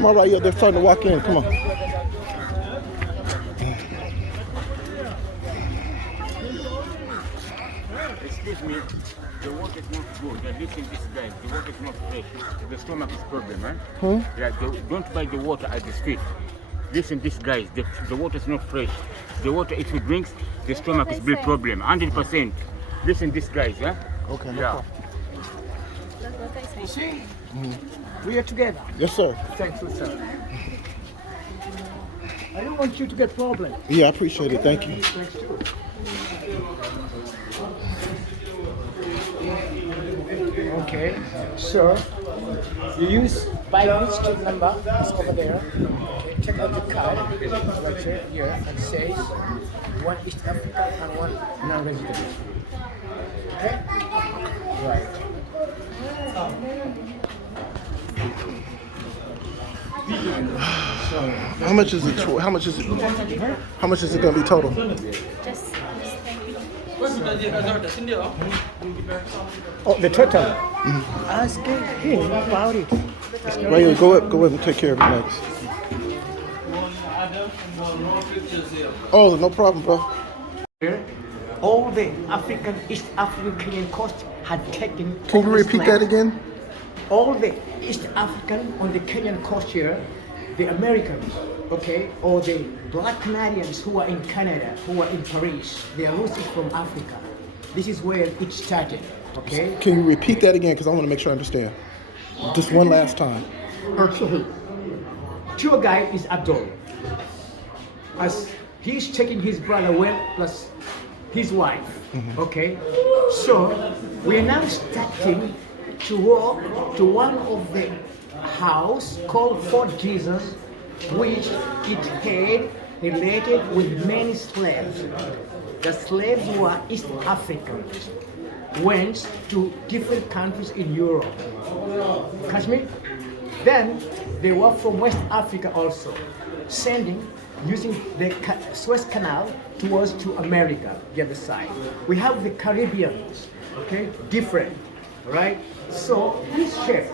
Come on, right here. They're starting to walk in. Come on. Excuse me, the water is not good. Listen, this guy, the water is not fresh. The stomach is problem, man. Yeah, don't buy the water at the street. Listen, this guys, the water is not fresh. The water, if you drink, the stomach is big problem, 100%. Listen, this guys, yeah. Okay. No Yeah. problem. That's what I say. See? We are together. Yes, sir. Thanks, sir. I don't want you to get problem. Yeah, I appreciate it. Thank you. Thanks too. Okay, so you use Bible street number, it's over there. Okay, check out the card right here and says one East African and one non-resident. Okay? Right. How much is it? How much is it? How much is it gonna be total? Just thank you. Oh, the total. Ask him about it. Right here. Go up and take care of it next. Oh, no problem, bro. All the African, East African Kenyan coast had taken. Can you repeat that again? All the East African on the Kenyan coast here, the Americans, okay, or the Black Canadians who are in Canada, who are in Paris, they are rooted from Africa. This is where it started, okay? Can you repeat that again? Because I want to make sure I understand. Just one last time. Okay. Tour guide is Abdul. As he's taking his brother well plus his wife, okay? So we are now starting to walk to one of the house called Fort Jesus, which it had related with many slaves. The slaves were East Africans, went to different countries in Europe. Catch me? Then they were from West Africa also, using the Suez Canal towards to America, the other side. We have the Caribbeans, okay, different, right? So this shape,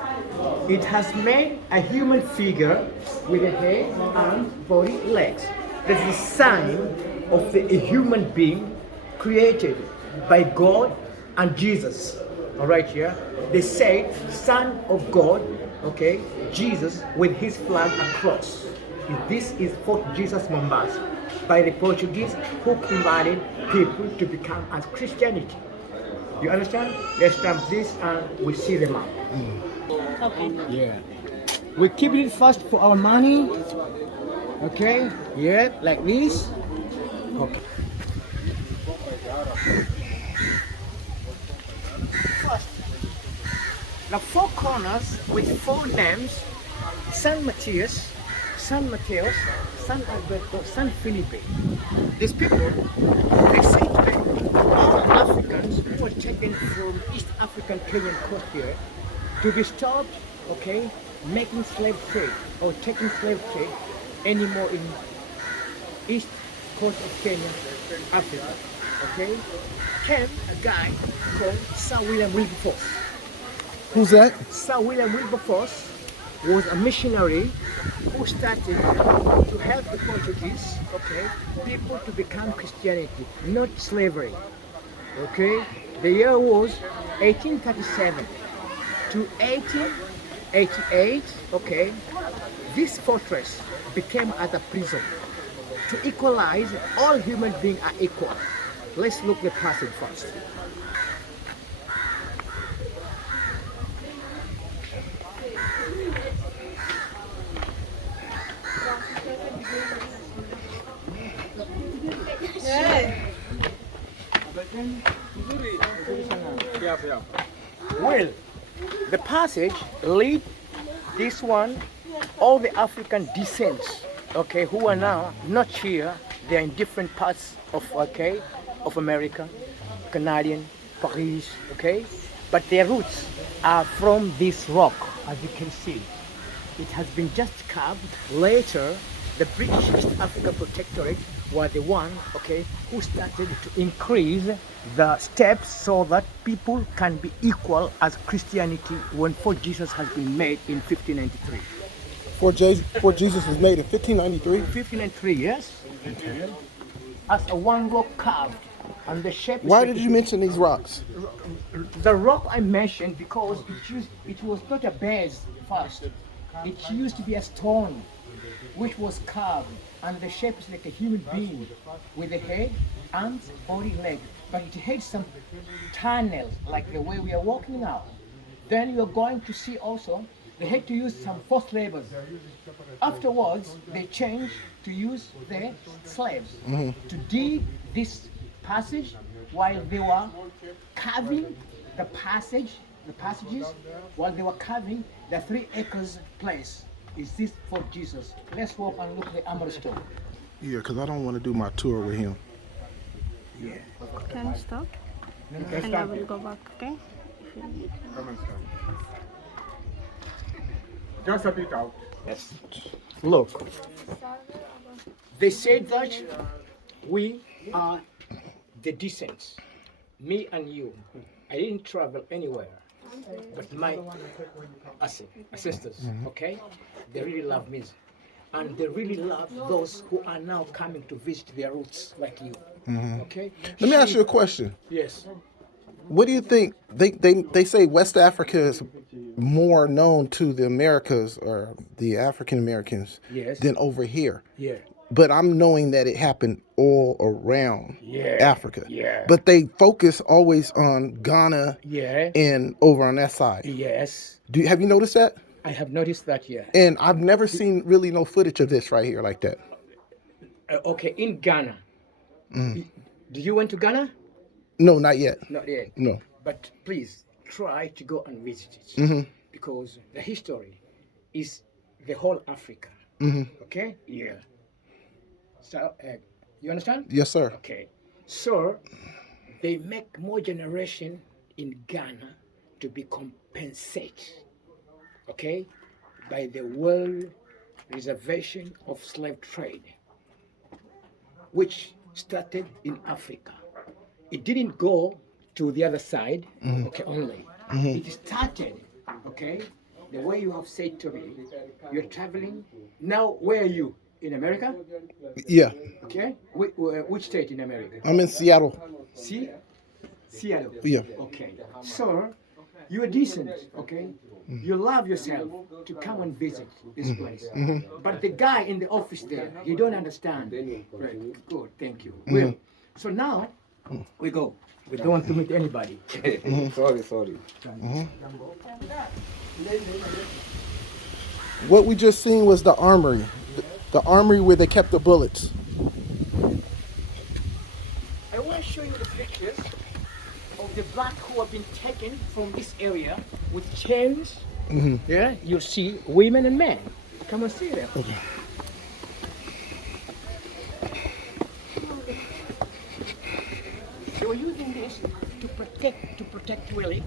it has made a human figure with a head, arms, body, legs. That's the sign of a human being created by God and Jesus. All right, here they say Son of God, okay, Jesus with his flag across. This is Fort Jesus Mobassa by the Portuguese who converted people to become as Christianity. You understand? Let's stamp this and we see them out. Okay. Yeah. We keep it first for our money. Okay? Yeah, like this. Okay. First, the four corners with four names: San Matthias, San Mateos, San Alberto, San Felipe. These people, they say all Africans who were taken from East African Kenyan coast here to be stopped, okay, making slave trade or taking slave trade anymore in East coast of Kenya, Africa, okay, came a guy called Sir William Wilberforce. Who's that? Sir William Wilberforce was a missionary who started to help the Portuguese, okay, people to become Christianity, not slavery. Okay, the year was 1837 to 1888. Okay, this fortress became as a prison to equalize all human beings are equal. Let's look the passage first. Well, the passage lead this one, all the African descents, okay, who are now not here, they are in different parts of, okay, of America, Canadian, Paris, okay, but their roots are from this rock, as you can see. It has been just carved. Later, the British East Africa Protectorate were the one, okay, who started to increase the steps so that people can be equal as Christianity when Fort Jesus has been made in 1593. For Jesus was made in 1593. 1503, yes? As a one rock carved, and the shape is Why like did you mention these rocks? the rock I mentioned because it was not a base first. It used to be a stone which was carved, and the shape is like a human being with a head, arms, body, leg. But it had some tunnels like the way we are walking now. Then you're going to see also they had to use some forced labors. Afterwards, they changed to use the slaves to dig this passage while they were carving the passages, while they were carving the 3 acres place. Is this for Jesus? Let's walk and look at the armory store. Yeah, because I don't want to do my tour with him. Yeah. Can you stop? And I will go back, okay? Just a bit out. Yes. Look. They said that we are the descendants, me and you. I didn't travel anywhere, but my ancestors, okay? They really love me. And they really love those who are now coming to visit their roots, like you, okay? Let me ask you a question. Yes. What do you think? They say West Africa is more known to the Americas or the African Americans Yes. than over here. Yeah. But I'm knowing that it happened all around Yeah. Africa. Yeah. But they focus always on Ghana Yeah. and over on that side. Yes. Have you noticed that? I have noticed that, yeah. And I've never seen really no footage of this right here like that. Okay, in Ghana. Do you went to Ghana? No, not yet. Not yet. No. But please try to go and visit it because the history is the whole Africa. Okay? Yeah. So, you understand? Yes, sir. Okay. So, they make more generation in Ghana to be compensated, okay, by the World Reservation of Slave Trade, which started in Africa. It didn't go to the other side, okay, only. It started, okay, the way you have said to me, you're traveling. Now, where are you? In America? Yeah. Okay. Which state in America? I'm in Seattle. Seattle. Yeah. Okay. So, you're decent, okay? You love yourself to come and visit this place. But the guy in the office there, he don't understand. Right. Good, thank you. Well, so now, we go. We don't want to meet anybody. Sorry. What we just seen was the armory. The armory where they kept the bullets. I want to show you the pictures of the black who have been taken from this area with chains. Yeah, you see women and men. Come and see them. Okay. They were using this to protect really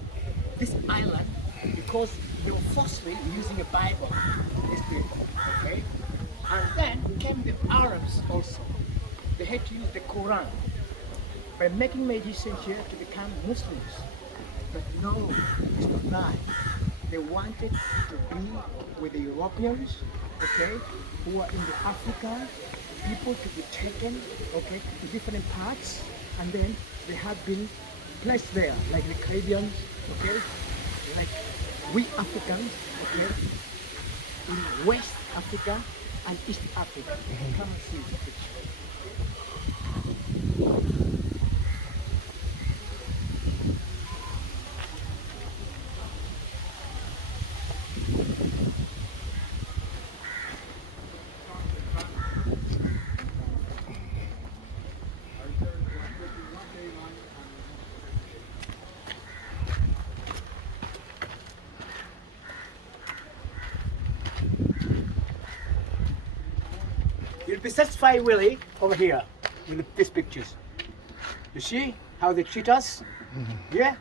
this island because they were forcefully using a Bible. Okay? And then came the Arabs also. They had to use the Quran by making magicians here to become Muslims. But no, it's not that. They wanted to be with the Europeans, okay, who are in the Africa, people to be taken, okay, to different parts, and then they have been placed there, like the Caribbeans, okay, like we Africans, okay, in West Africa and East Africa. Come and see the picture. You'll be satisfied, Willie, over here with these pictures. You see how they treat us? Yeah?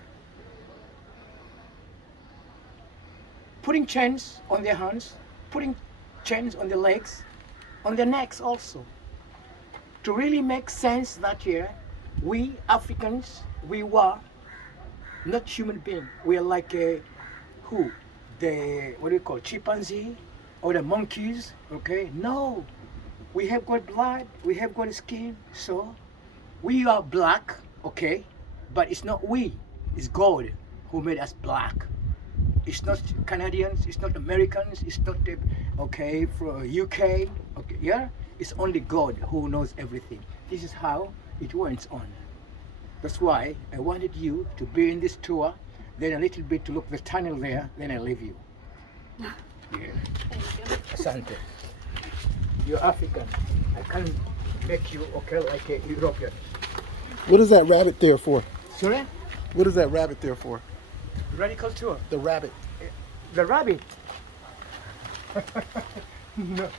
Putting chains on their hands, putting chains on their legs, on their necks also. To really make sense that here, we Africans, we were not human beings. We are like who? The, what do you call, chimpanzee? or the monkeys, okay? No, we have got blood, we have got skin, so we are black, okay? But it's not we, it's God who made us black. It's not Canadians, it's not Americans, it's not okay from UK, okay, yeah? It's only God who knows everything. This is how it went on. That's why I wanted you to be in this tour, then a little bit to look the tunnel there, then I leave you. Yeah. Asante. You're African. I can't make you okay like a European. What is that rabbit there for? Sorry? What is that rabbit there for? Radical tour. The rabbit. The rabbit. No,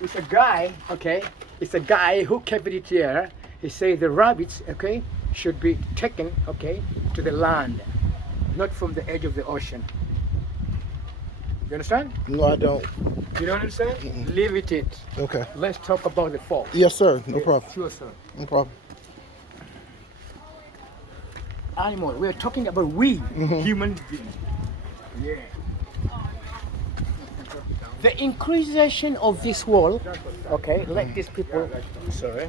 it's a guy, okay? It's a guy who kept it here. He said the rabbits, okay, should be taken, okay, to the land, not from the edge of the ocean. You understand? No, I don't. You don't understand? Leave it. Okay. Let's talk about the fall. Yes, sir. No problem. Sure, sir. No problem. Animal. We're talking about we, human beings. Yeah. The increasation of this wall, okay, like these people, sorry,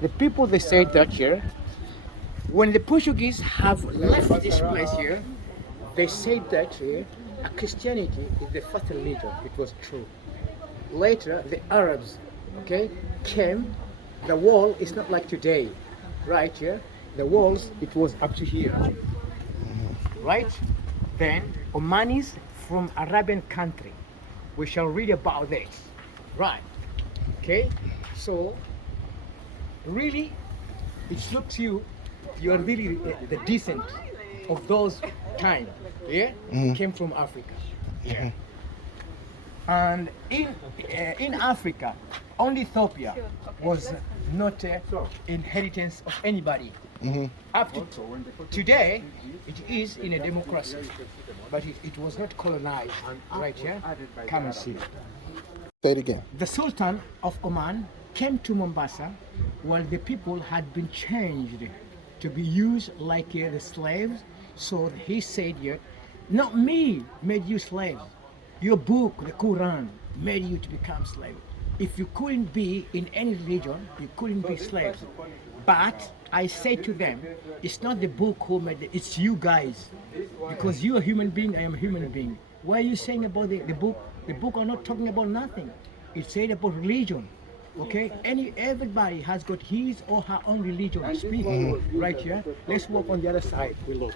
the people they said that here, when the Portuguese have left this place here, they said that Christianity is the first religion. It was true. Later, the Arabs, okay, came. The wall is not like today, right here. The walls, it was up to here, right? Then Omanis from Arabian country. We shall read about this, right? Okay, so really, it looks you are really the descent of those time, yeah, came from Africa, yeah. And in Africa, only Ethiopia was not inheritance of anybody. Up to today, it is in a democracy, but it was not colonized. Right here, come and see. Say it again. The Sultan of Oman came to Mombasa while the people had been changed to be used like the slaves. So he said here, not me made you slaves. Your book, the Quran, made you to become slaves. If you couldn't be in any religion, you couldn't be slaves. But I say to them, it's not the book who made it, it's you guys. Because you're a human being, I am a human being. Why are you saying about the book? The book are not talking about nothing. It said about religion. Okay? Everybody has got his or her own religion. Speaking right here. Let's walk on the other side. We look.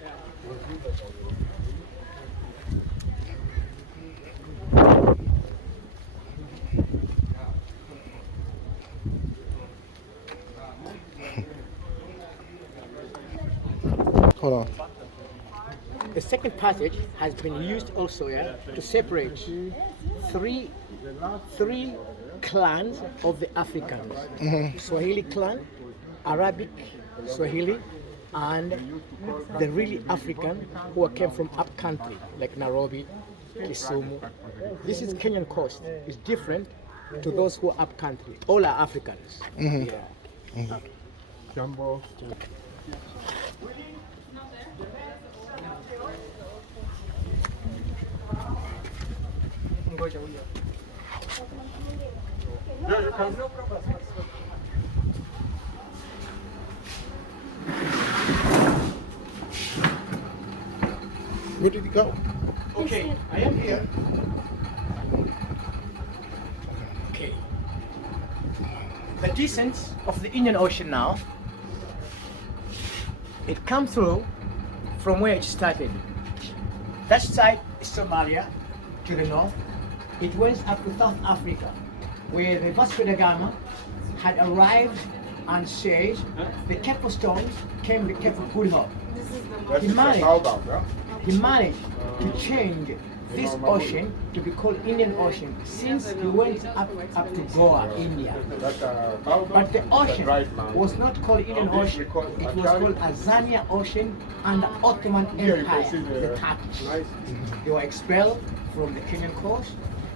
Hold on. The second passage has been used also to separate three clans of the Africans. Swahili clan, Arabic Swahili, and the really African who came from up country like Nairobi, Kisumu. This is Kenyan coast. It's different to those who are up country. All are Africans. Yeah. Jumbo. Where did he go? Okay, I am here. Okay. The descent of the Indian Ocean now, it comes through from where it started. That side is Somalia to the north. It went up to South Africa, where the Vasco da Gama had arrived and said the Cape of Stones came the Cape of Good Hope. He managed to change this ocean to be called Indian Ocean since he went up to Goa, India. But the ocean was not called Indian Ocean, it was called Azania Ocean and the Ottoman Empire, the Turkish. They were expelled from the Kenyan coast.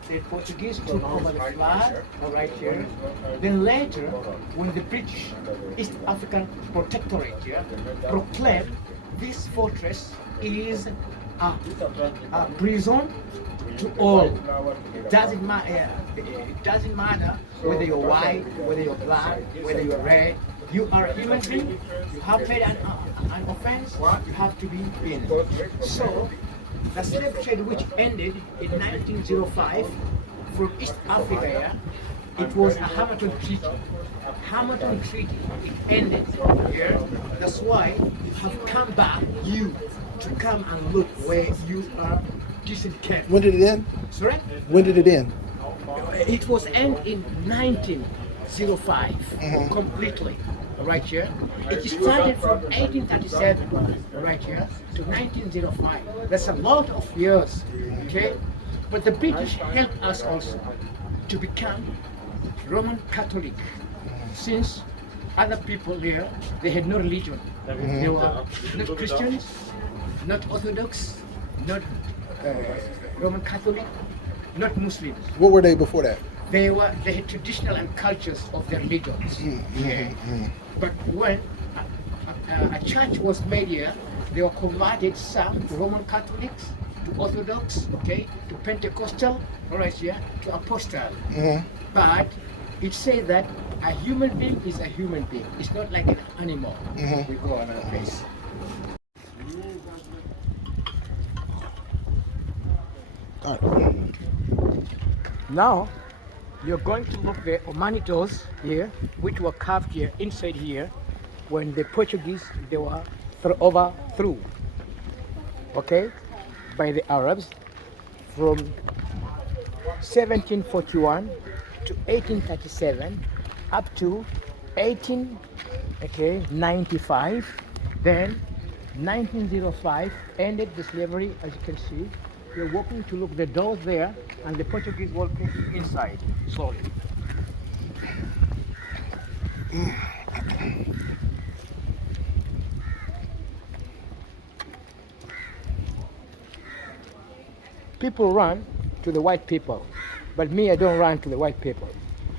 The Portuguese took over the flag right here. Then later, when the British East African Protectorate proclaimed this fortress is a prison to all. Doesn't matter. It doesn't matter whether you're white, whether you're black, whether you're red. You are a human being. You have made an offense. You have to be in. So the slave trade, which ended in 1905 from East Africa, yeah, it was a Hamilton Treaty. Hamilton Treaty, it ended here. That's why you have come back, you, to come and look where you are decent kept. When did it end? Sorry? When did it end? It was end in 1905, completely, right here. It started from 1837, right here, to 1905. That's a lot of years, okay? But the British helped us also to become Roman Catholic, since other people there, they had no religion. They were not Christians, not Orthodox, not Roman Catholic, not Muslims. What were they before that? They had traditional and cultures of their religions. Yeah. But when a church was made here, they were converted, some to Roman Catholics, to Orthodox, okay, to Pentecostal, all right, yeah, to Apostle. But it says that a human being is a human being. It's not like an animal. We go another place. All right. Now, you're going to look the humanitos here, which were carved here, inside here, when the Portuguese, they were overthrew, okay, by the Arabs from 1741 to 1837 up to 1895. Then 1905 ended the slavery, as you can see. You're walking to look the doors there, and the Portuguese walking inside slowly. People run to the white people, but me, I don't run to the white people.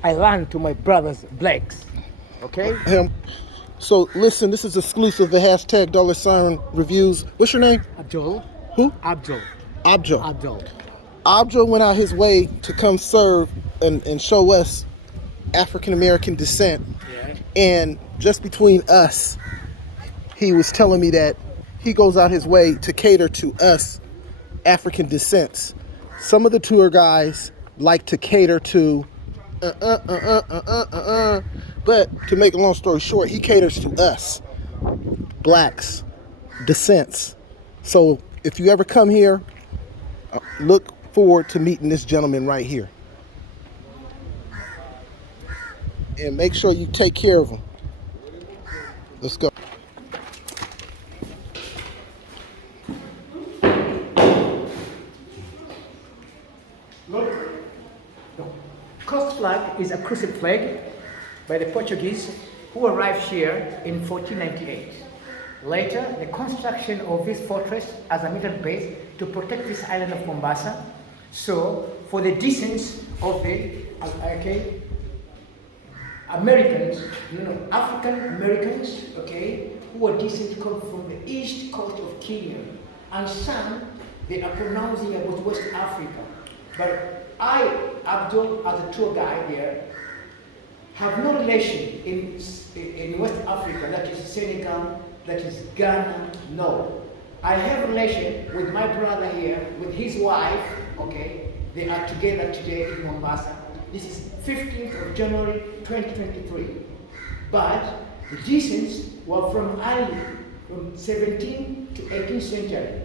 I run to my brothers, blacks. Okay? So listen, this is exclusive. The hashtag $reviews. What's your name? Abdul. Who? Abdul. Abdul. Abdul. Abdul went out his way to come serve and show us African American descent. Yeah. And just between us, he was telling me that he goes out his way to cater to us African descents. Some of the tour guys like to cater to but to make a long story short, he caters to us blacks, descents. So if you ever come here, look forward to meeting this gentleman right here, and make sure you take care of him. Let's go. Look, the coast flag is a crucial flag by the Portuguese who arrived here in 1498. Later, the construction of this fortress as a military base to protect this island of Mobassa. So, for the descents of the African Americans, okay, who are descent come from the east coast of Kenya, and some they are pronouncing about West Africa. But I, Abdul, as a tour guide here, have no relation in West Africa, that is Senegal, that is Ghana, no. I have relation with my brother here, with his wife, okay? They are together today in Mobassa. This is 15th of January 2023. But the descents were from 17th to 18th century.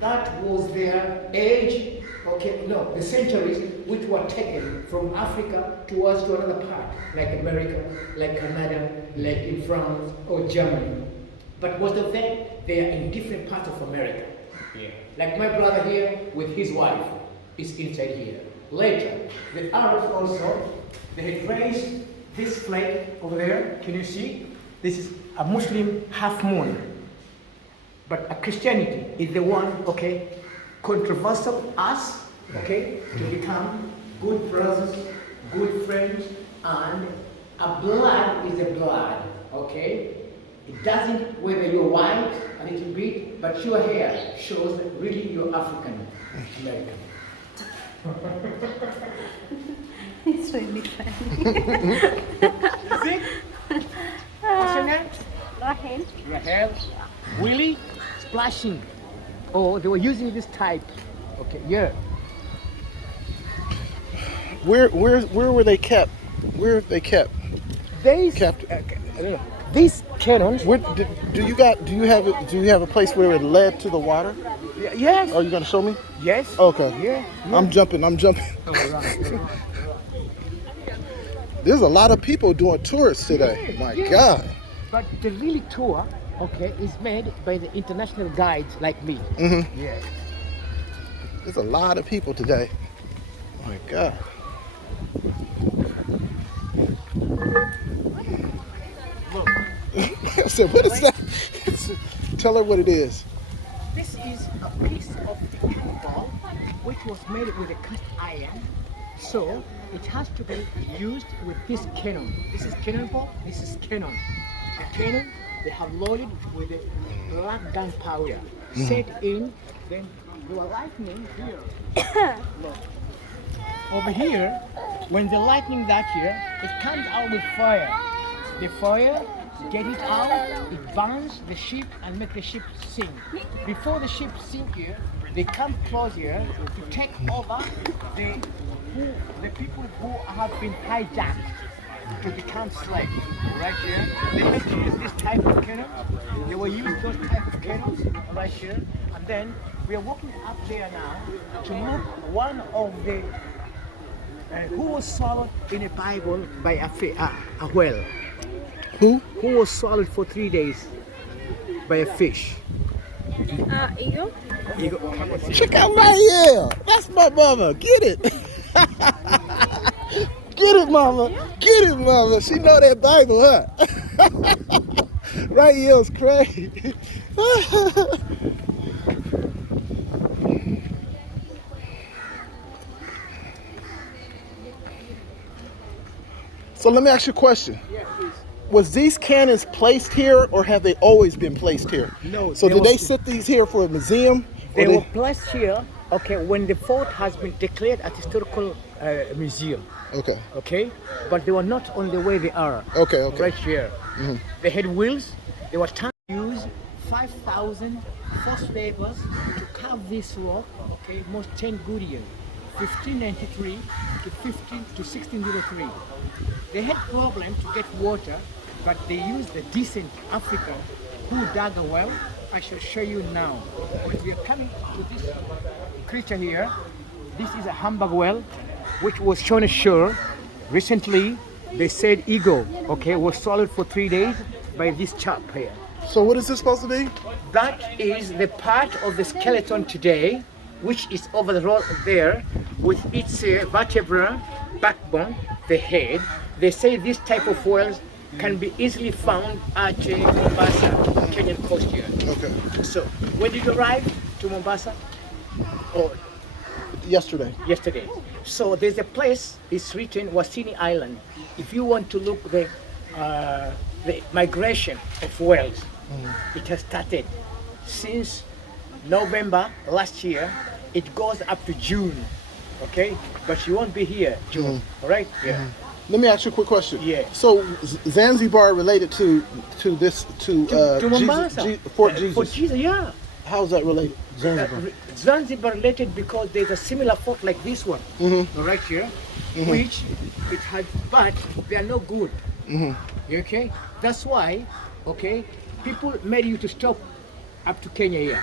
That was their age, okay, no, the centuries which were taken from Africa towards to another part, like America, like Canada, like in France or Germany. But most of them, they are in different parts of America. Yeah. Like my brother here with his wife is inside here. Later, the Arabs also, they had raised this flag over there. Can you see? This is a Muslim half moon. But a Christianity is the one, okay, controversial us, okay, to become good brothers, good friends, and a blood is a blood, okay? It doesn't, whether you're white, a little bit, but your hair shows that really you're African American. It's really funny. See? What's your name? Rahel. Rahel. Willie? Splashing. Oh, they were using this type. Okay, yeah. Where were they kept? Where are they kept? These, Kept. these cannons. Where do you have a place where it led to the water? Yes. Are you gonna show me? Yes. Okay. Yeah. I'm jumping. Oh, right. There's a lot of people doing tours today. My Yeah. God. But the really tour, okay, is made by the international guides like me. Mm-hmm. Yeah. There's a lot of people today. My God. I said, what is that? Tell her what it is. This is a piece of the cannonball which was made with a cast iron. So it has to be used with this cannon. This is cannonball, this is cannon. A cannon they have loaded with a black gunpowder. Set in, then you are lightning here. Look. Over here, when the lightning that here, it comes out with fire. The fire, get it out, it burns the ship and make the ship sink. Before the ship sink here, they come close here to take over the people who have been hijacked to become slaves. Right here, they used to use this type of cannon. They will use those type of cannons right here, and then we are walking up there now to look one of the who was swallowed in a Bible by a whale. Who? Who was swallowed for 3 days by a fish. Ego. Check out Marielle. That's my mama. Get it. Get it, mama. Get it, mama. She know that Bible, huh? Marielle's crazy. So let me ask you a question. Yeah, please. Was these cannons placed here, or have they always been placed here? No, So they did they were- sit these here for a museum? They or were placed here, okay, when the fort has been declared a historical museum, Okay. okay? But they were not on the way they are. Okay. Okay. Right here. They had wheels. They were trying to use 5,000 forced laborers to carve this rock, okay, almost 10 good years, 1593 to 1603. They had problem to get water, but they used the decent African who dug a well. I shall show you now. When we are coming to this creature here, this is a Hamburg well, which was shown ashore recently. They said ego, okay, was swallowed for 3 days by this chap here. So what is this supposed to be? That is the part of the skeleton today, which is over the road there, with its vertebra, backbone, the head. They say this type of whales can be easily found at Mobassa, Kenyan coast here. Okay. So, when did you arrive to Mombasa? Oh, Yesterday. yesterday. So there's a place, it's written Wasini Island. If you want to look the migration of whales, it has started since November last year. It goes up to June, okay? But you won't be here June, all right? Yeah. Let me ask you a quick question. Yeah. So Zanzibar related to this to Mombasa. Fort Jesus. Fort Jesus, yeah. How is that related? Zanzibar. Zanzibar related because there's a similar fort like this one, right here, which it had, but they are no good. Okay, that's why, okay, people made you to stop up to Kenya here.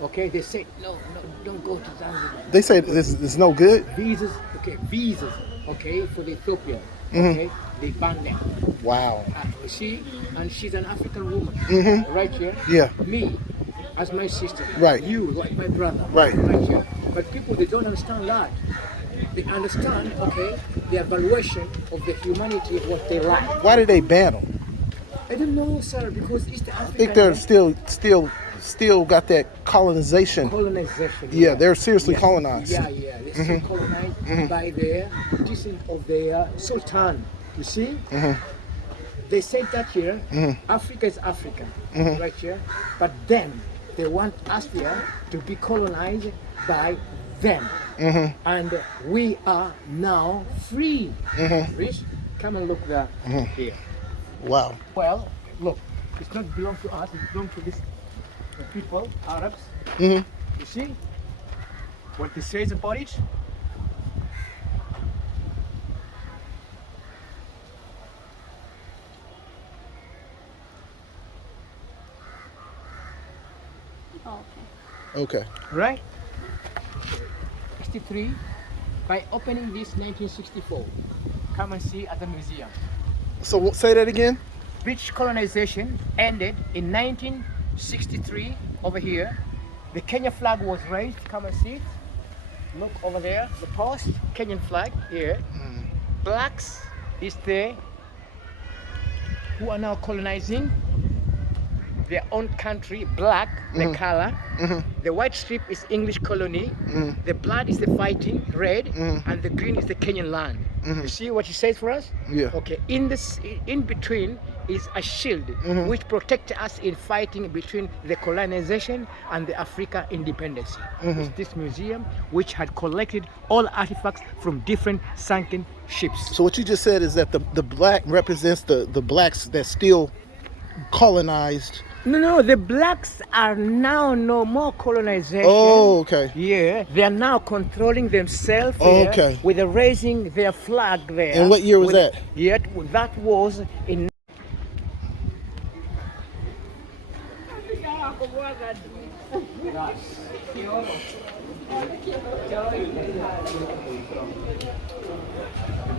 Okay, they say no, don't go to Zanzibar. They say this is no good. Visas, okay, for the Ethiopian. Okay, they banned them. Wow. See, and she's an African woman, right here. Yeah. Me, as my sister. Right. You, like my brother. Right. Right here. But people, they don't understand that. They understand, okay, the evaluation of the humanity of what they like. Why did they ban them? I don't know, sir, because East Africa. I think they're still got that colonization. colonization. Yeah, they're seriously colonized. Yeah, they're still colonized by the descent of their sultan. You see? they said that here, Africa is Africa, right here. But then they want Austria to be colonized by them. And we are now free. Rich, come and look there, here. Wow. Well, look, it's not belong to us, it belongs to these people, Arabs. You see what it says about it? Oh, okay. Okay. Right? 63, by opening this 1964. Come and see at the museum. So say that again. British colonization ended in 1963 over here. The Kenya flag was raised. Come and see it. Look over there, the post, Kenyan flag here. Blacks is there who are now colonizing their own country, black, the color. The white strip is English colony. The blood is the fighting, red, and the green is the Kenyan land. You see what he says for us? Yeah. Okay, in between is a shield which protects us in fighting between the colonization and the Africa independence. It's this museum which had collected all artifacts from different sunken ships. So what you just said is that the black represents the blacks that still colonized. No, the blacks are now no more colonization. Oh, okay. Yeah, they are now controlling themselves Oh, here okay. with raising their flag there. And what year was that? Yet that was in.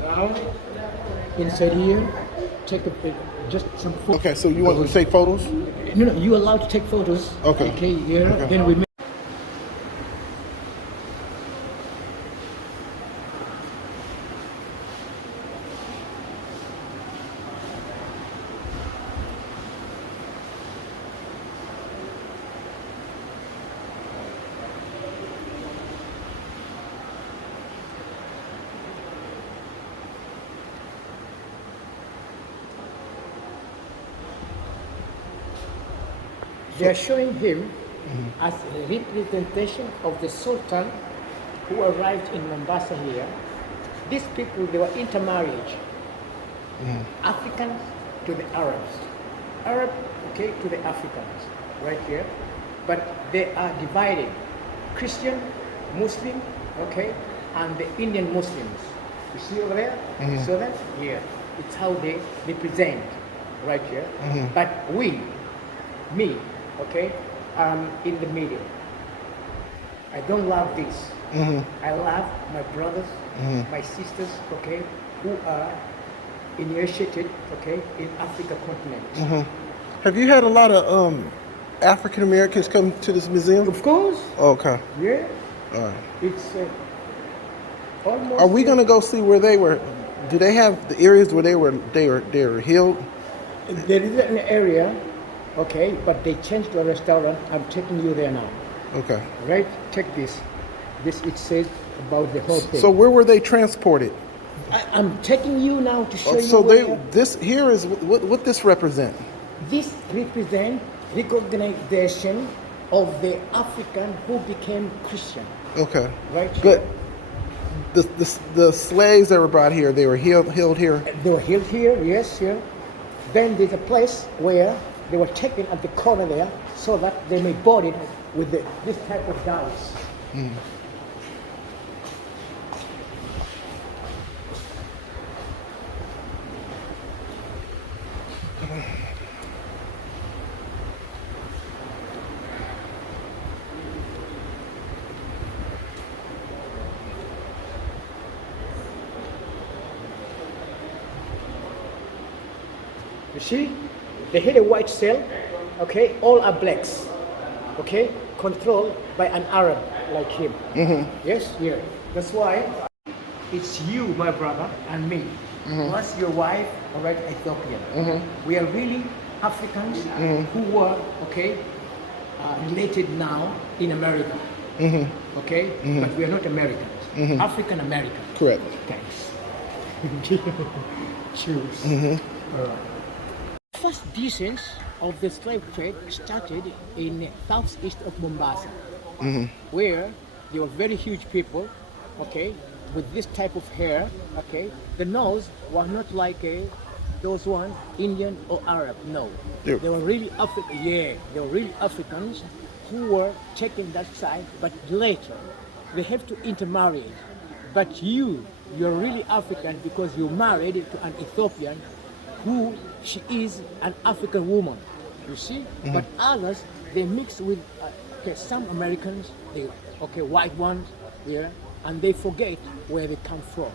Now, inside here, take a pic, just some photos. Okay, so you want to take photos? No, you're allowed to take photos. Okay. Okay, here. Okay. Then we. They are showing him as a representation of the Sultan who arrived in Mombasa here. These people, they were intermarriage. Africans to the Arabs. Arab, okay, to the Africans, right here. But they are divided. Christian, Muslim, okay, and the Indian Muslims. You see over there? So that? Yeah. It's how they represent, right here. But me, okay, in the middle. I don't love this. I love my brothers, my sisters, okay, who are initiated, okay, in Africa continent. Have you had a lot of African Americans come to this museum? Of course. Okay. Yeah. All right. It's almost. Are we gonna go see where they were? Do they have the areas where they were healed? There is an area, okay, but they changed the restaurant. I'm taking you there now. Okay. Right? Check this. This it says about the whole thing. So where were they transported? I'm taking you now to show you. So where this here is what this represent. this represents recognition of the African who became Christian. Okay. Right here. But the slaves that were brought here, they were healed here. They were healed here, yes, here. Then there's a place where they were taken at the corner there so that they may board it with this type of dollars. You see, they hit a white cell, okay, all are blacks, okay, controlled by an Arab like him. Yes, yeah. That's why it's you, my brother, and me, plus your wife, all right, Ethiopian. We are really Africans who were, okay, related now in America, okay, but we are not Americans, African Americans. Correct. Thanks. Choose. All right. first descent of the slave trade started in southeast of Mombasa, where there were very huge people, okay, with this type of hair, okay. The nose was not like those ones, Indian or Arab, no. Yeah. They were really African, yeah, they were really Africans who were taking that side, but later they have to intermarry. But you're really African because you married to an Ethiopian who she is an African woman, you see? But others, they mix with, okay, some Americans, okay, white ones, yeah, and they forget where they come from,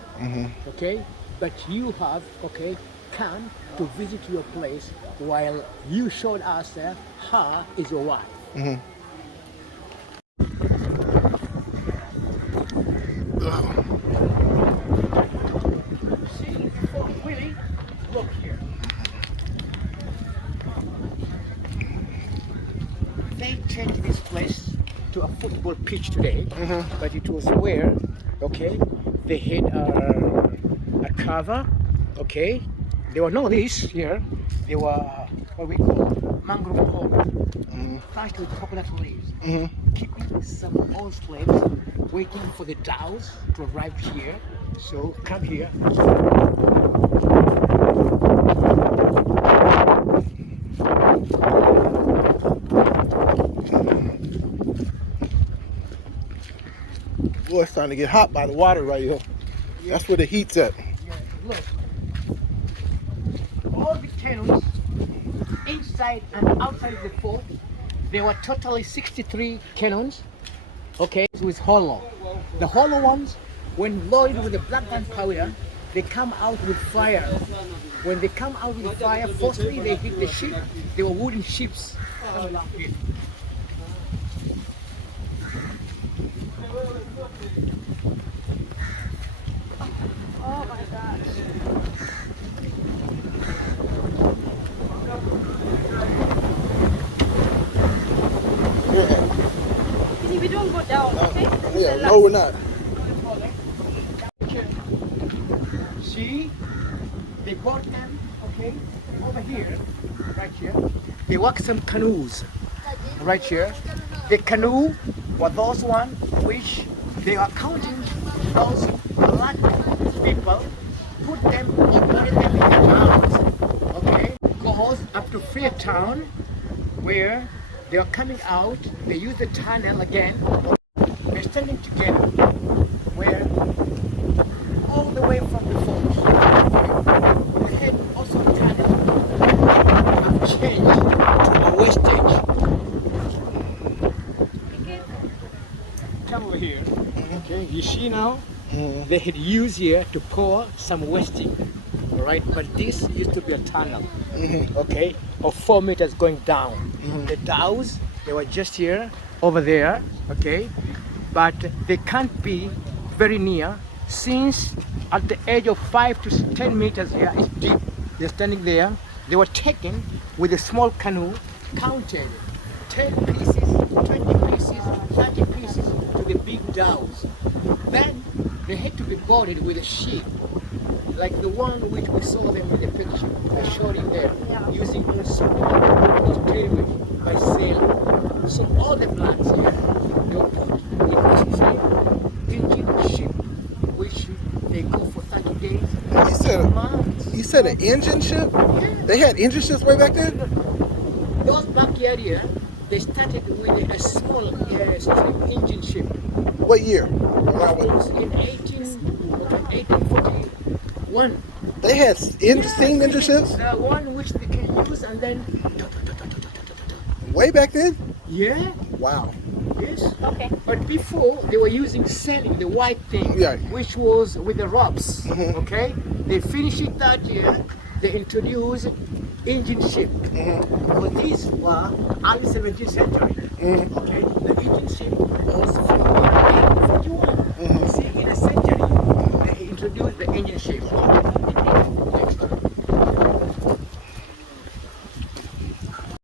okay? But you have, okay, come to visit your place while you showed us her is your wife. See, before Willie, look here. They changed this place to a football pitch today, but it was where, okay, they had a cover, okay. There were no this here. There were what we call mangrove home, thatched with coconut leaves, keeping some old slaves waiting for the dhows to arrive here. So come here. Boy, it's starting to get hot by the water right here. That's where the heat's at. Yeah, look. All the cannons inside and outside the fort, there were totally 63 cannons, okay, with hollow. The hollow ones, when loaded with the black gunpowder, they come out with fire. When they come out with fire, firstly they hit the ship. They were wooden ships. Oh my gosh. See, we don't go down, okay? Yeah, no, we're not. See, they brought them, okay, over here, right here. They work some canoes, right here. The canoe were those ones which they are counting those black people, put them and bury them in the ground, okay? Goes up to Fairtown, where they are coming out. They use the tunnel again. They're standing together, where all the way from the fort. They had also a tunnel have changed to a wastage. Come over here. Okay, you see now? They had used here to pour some wasting. Alright, but this used to be a tunnel. Okay, of 4 meters going down. The dhows, they were just here, over there, okay, but they can't be very near since at the edge of 5 to 10 meters here, it's deep. They're standing there. They were taken with a small canoe, counted 10 pieces, 20 pieces, 30 pieces to the big dhows. Then they had to be boarded with a ship, like the one which we saw them in the picture. I showed it there, using a small steerage by sailing. So all the blacks here, they were put in this engine ship, which they go for 30 days. You said an engine ship? Yeah. They had engine ships way back then? Those backyard here, they started with a small steam engine ship. What year? It was in 1841. They had steam engine ships The one which they can use and then. way back then? Yeah, Wow. yes. Okay. But before they were using sailing, the white thing, Yeah. which was with the ropes. Okay, they finished it that year. They introduced engine ship. But these were early 17th century. Okay, the engine ship was